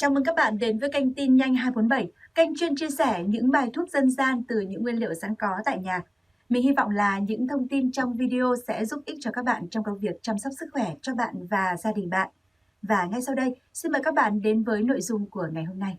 Chào mừng các bạn đến với kênh Tin Nhanh 247, kênh chuyên chia sẻ những bài thuốc dân gian từ những nguyên liệu sẵn có tại nhà. Mình hy vọng là những thông tin trong video sẽ giúp ích cho các bạn trong công việc chăm sóc sức khỏe cho bạn và gia đình bạn. Và ngay sau đây, xin mời các bạn đến với nội dung của ngày hôm nay.